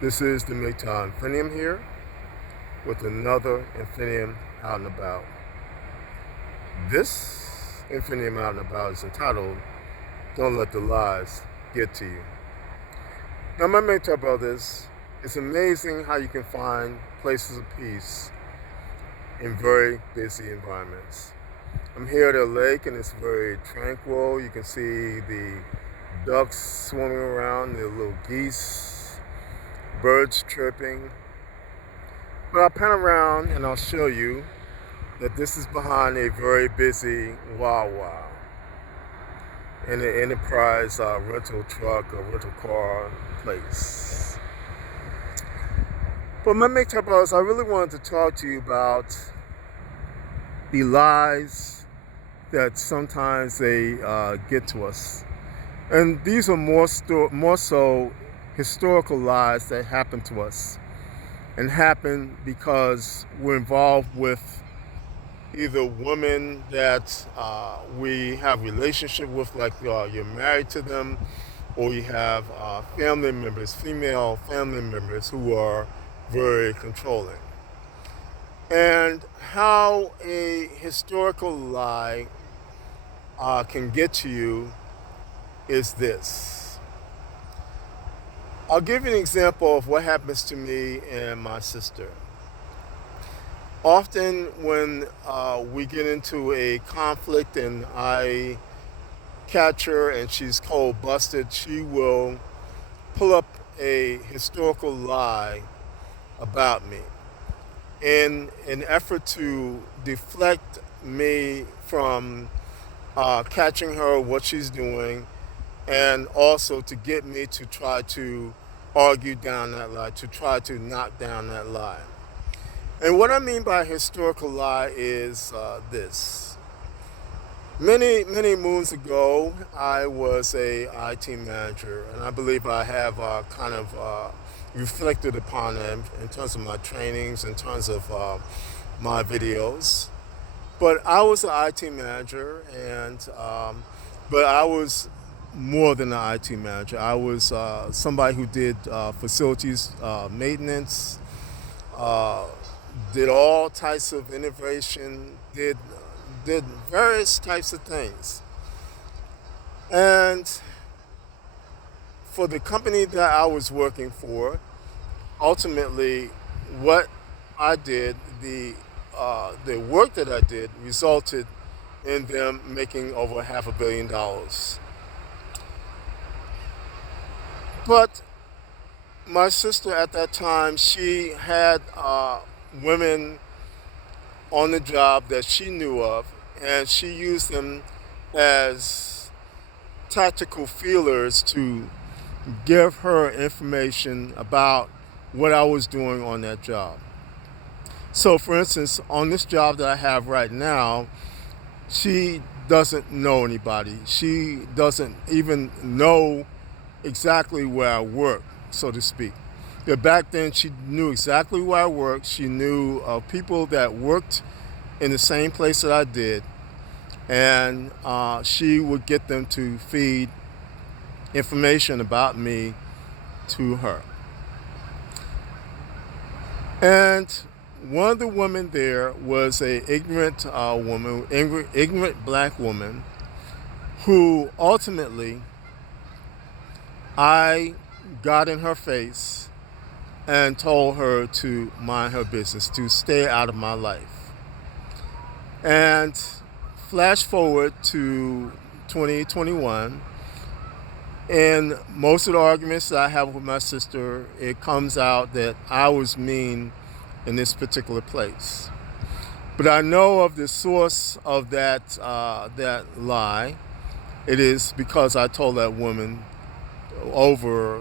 This is the MGTOW Infinium here with another Infinium out and about. This Infinium out and about is entitled Don't Let the Lies Get to You. Now my main talk about this, it's amazing how you can find places of peace in very busy environments. I'm here at a lake and it's very tranquil. You can see the ducks swimming around, the little geese, birds chirping. But I'll pan around and I'll show you that this is behind a very busy Wawa in an enterprise rental truck or rental car place. But my main topic is I really wanted to talk to you about the lies that sometimes they get to us. And these are more so historical lies that happen to us and happen because we're involved with either women that we have relationship with, like you're married to them, or you have family members, female family members who are very controlling. And how a historical lie can get to you is this. I'll give you an example of what happens to me and my sister. Often when we get into a conflict and I catch her and she's cold busted, she will pull up a historical lie about me in an effort to deflect me from catching her what she's doing, and also to get me to try to argue down that lie, to try to knock down that lie. And what I mean by historical lie is this. Many moons ago, I was a IT manager, and I believe I have kind of reflected upon them in terms of my trainings, in terms of my videos. But I was an IT manager, and but I was more than an IT manager. I was somebody who did facilities maintenance, uh, did all types of innovation, did various types of things. And for the company that I was working for, ultimately, what I did, the work that I did, resulted in them making over $500 million. But my sister at that time, she had women on the job that she knew of, and she used them as tactical feelers to give her information about what I was doing on that job. So, for instance, on this job that I have right now, she doesn't know anybody. She doesn't even know exactly where I work, so to speak. Yeah, back then, she knew exactly where I worked. She knew people that worked in the same place that I did, and she would get them to feed information about me to her. And one of the women there was a ignorant woman, ignorant black woman, who ultimately I got in her face and told her to mind her business, to stay out of my life. And flash forward to 2021, and most of the arguments that I have with my sister, it comes out that I was mean in this particular place. But I know of the source of that lie. It is because I told that woman over,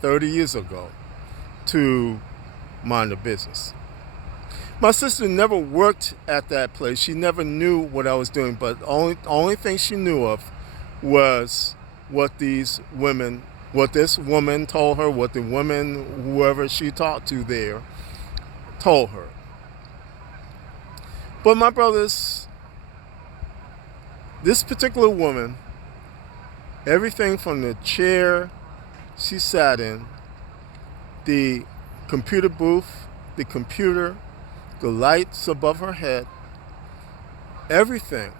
30 years ago, to mind her business. My sister never worked at that place. She never knew what I was doing, but the only thing she knew of was what this woman told her, what the woman, whoever she talked to there, told her. But my brothers, this particular woman, everything from the chair she sat in the computer booth, the computer, the lights above her head, everything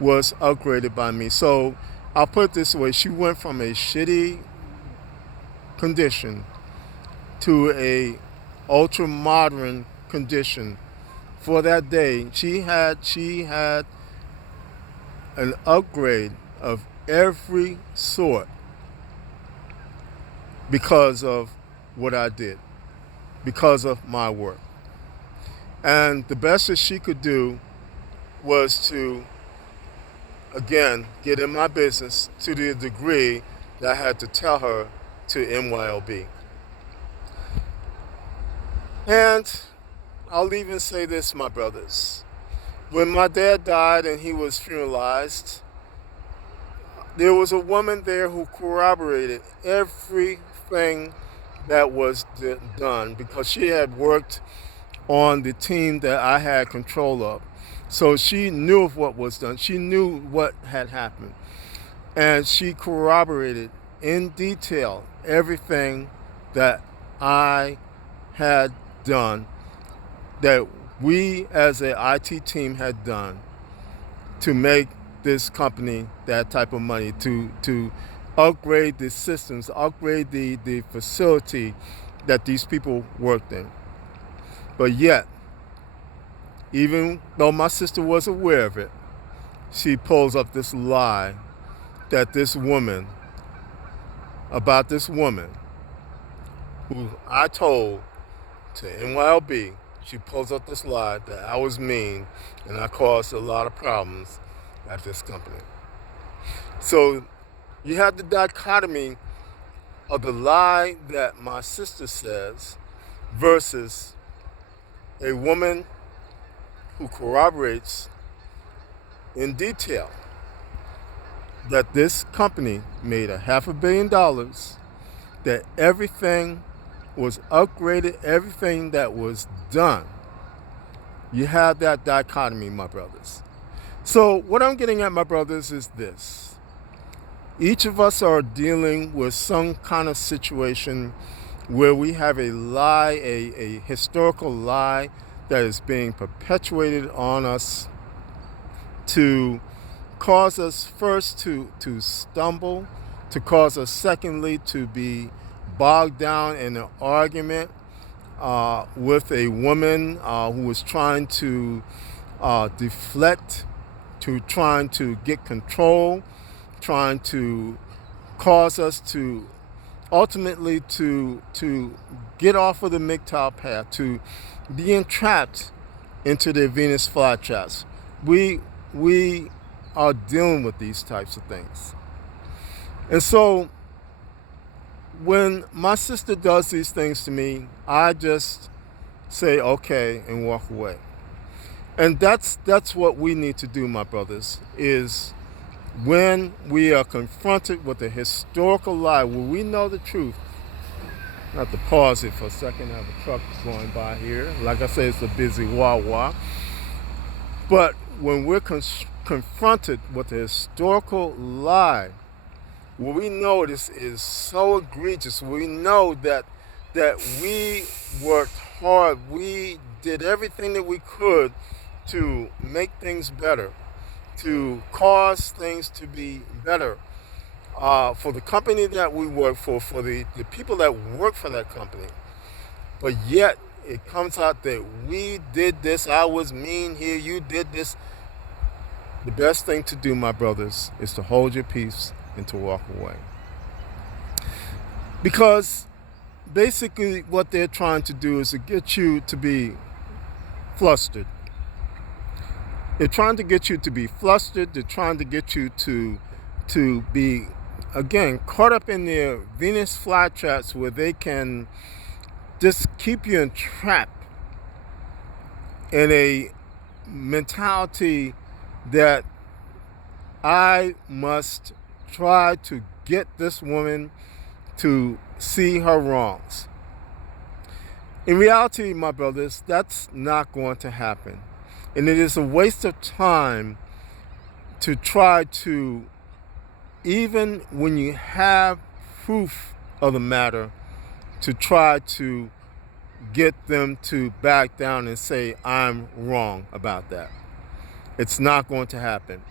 was upgraded by me. So I'll put it this way, she went from a shitty condition to a ultra modern condition for that day. She had an upgrade of every sort because of what I did, because of my work. And the best that she could do was to, again, get in my business to the degree that I had to tell her to MYOB. And I'll even say this, my brothers. When my dad died and he was funeralized, there was a woman there who corroborated everything that was done because she had worked on the team that I had control of. So she knew of what was done. She knew what had happened. And she corroborated in detail everything that I had done, that we as an IT team had done to make this company that type of money, to upgrade the systems, upgrade the facility that these people worked in. But yet, even though my sister was aware of it, she pulls up this lie that this woman, about this woman who I told to NYLB, she pulls up this lie that I was mean and I caused a lot of problems at this company. So you have the dichotomy of the lie that my sister says versus a woman who corroborates in detail that this company made $500 million, that everything was upgraded, everything that was done. You have that dichotomy, my brothers. So what I'm getting at, my brothers, is this. Each of us are dealing with some kind of situation where we have a lie, a historical lie that is being perpetuated on us to cause us first to stumble, to cause us secondly to be bogged down in an argument with a woman who was trying to deflect, to trying to get control, trying to cause us to ultimately to get off of the MGTOW path, to be entrapped into the Venus flytraps. We are dealing with these types of things. And so when my sister does these things to me, I just say okay and walk away. And that's what we need to do, my brothers, is when we are confronted with a historical lie, where we know the truth. I have to pause it for a second. I have a truck going by here. Like I say, it's a busy Wawa. But when we're confronted with a historical lie, where we know this is so egregious, we know that we worked hard, we did everything that we could to make things better, to cause things to be better for the company that we work for the people that work for that company. But yet it comes out that we did this, I was mean here, you did this. The best thing to do, my brothers, is to hold your peace and to walk away. Because basically what they're trying to do is to get you to be flustered. They're trying to get you to be flustered. They're trying to get you to be, again, caught up in their Venus flytraps where they can just keep you entrapped in a mentality that I must try to get this woman to see her wrongs. In reality, my brothers, that's not going to happen. And it is a waste of time to try to, even when you have proof of the matter, to try to get them to back down and say, I'm wrong about that. It's not going to happen.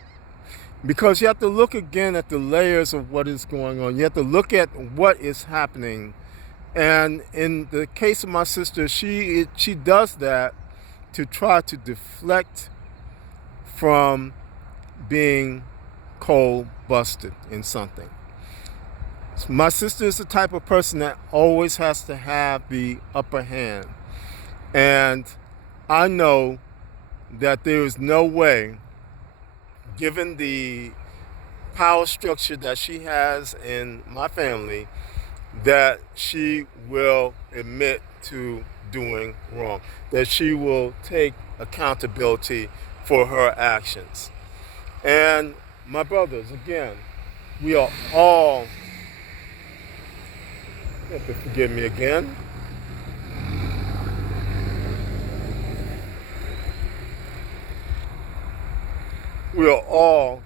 Because you have to look again at the layers of what is going on. You have to look at what is happening. And in the case of my sister, she does that to try to deflect from being cold busted in something. My sister is the type of person that always has to have the upper hand. And I know that there is no way, given the power structure that she has in my family, that she will admit to doing wrong, that she will take accountability for her actions. And my brothers, again, we are all, you have to forgive me again, we are all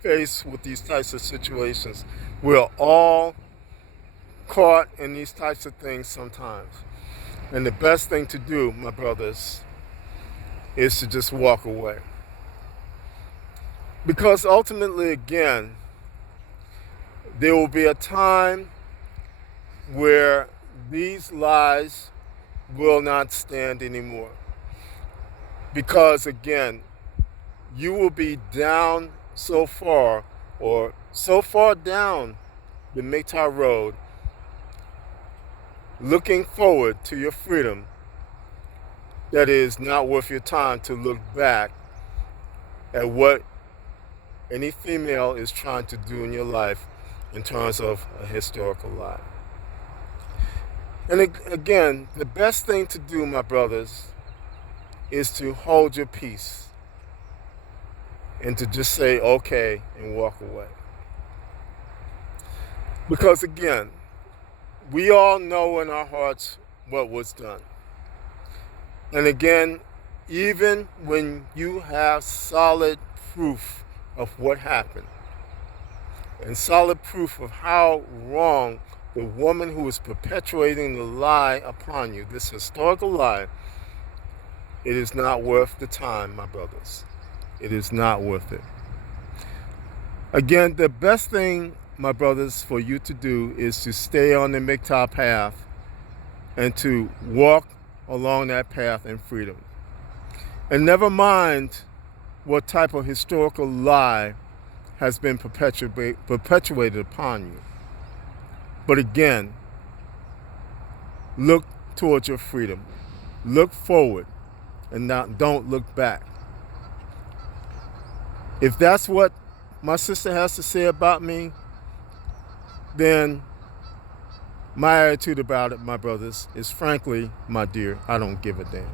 faced with these types of situations. We are all caught in these types of things sometimes. And the best thing to do, my brothers, is to just walk away. Because ultimately, again, there will be a time where these lies will not stand anymore. Because again, you will be down so far, or so far down the MGTOW road, looking forward to your freedom, that it is not worth your time to look back at what any female is trying to do in your life in terms of a historical lie. And again, the best thing to do, my brothers, is to hold your peace and to just say okay and walk away. Because again, we all know in our hearts what was done. And again, even when you have solid proof of what happened and solid proof of how wrong the woman who is perpetuating the lie upon you, this historical lie, it is not worth the time, my brothers. It is not worth it. Again, the best thing, my brothers, for you to do is to stay on the MGTOW path and to walk along that path in freedom. And never mind what type of historical lie has been perpetuated upon you. But again, look towards your freedom. Look forward and don't look back. If that's what my sister has to say about me, then my attitude about it, my brothers, is frankly, my dear, I don't give a damn.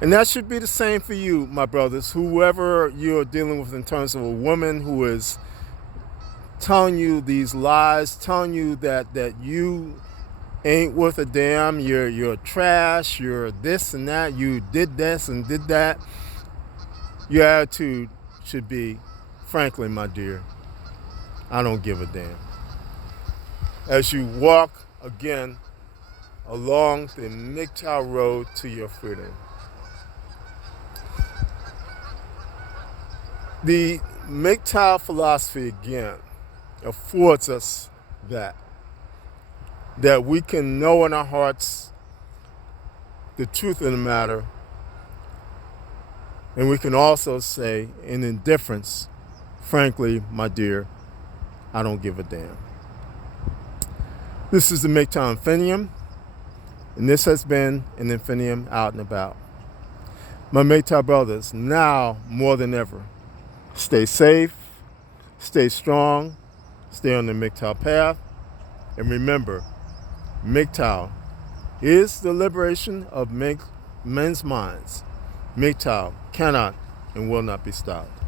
And that should be the same for you, my brothers, whoever you're dealing with in terms of a woman who is telling you these lies, telling you that you ain't worth a damn, you're trash, you're this and that, you did this and did that. Your attitude should be, frankly, my dear, I don't give a damn. As you walk again along the MGTOW road to your freedom. The MGTOW philosophy, again, affords us that we can know in our hearts the truth of the matter, and we can also say in indifference, frankly, my dear, I don't give a damn. This is the MGTOW Infinium, and this has been an Infinium out and about. My MGTOW brothers, now more than ever, stay safe, stay strong, stay on the MGTOW path, and remember, MGTOW is the liberation of men's minds. MGTOW cannot and will not be stopped.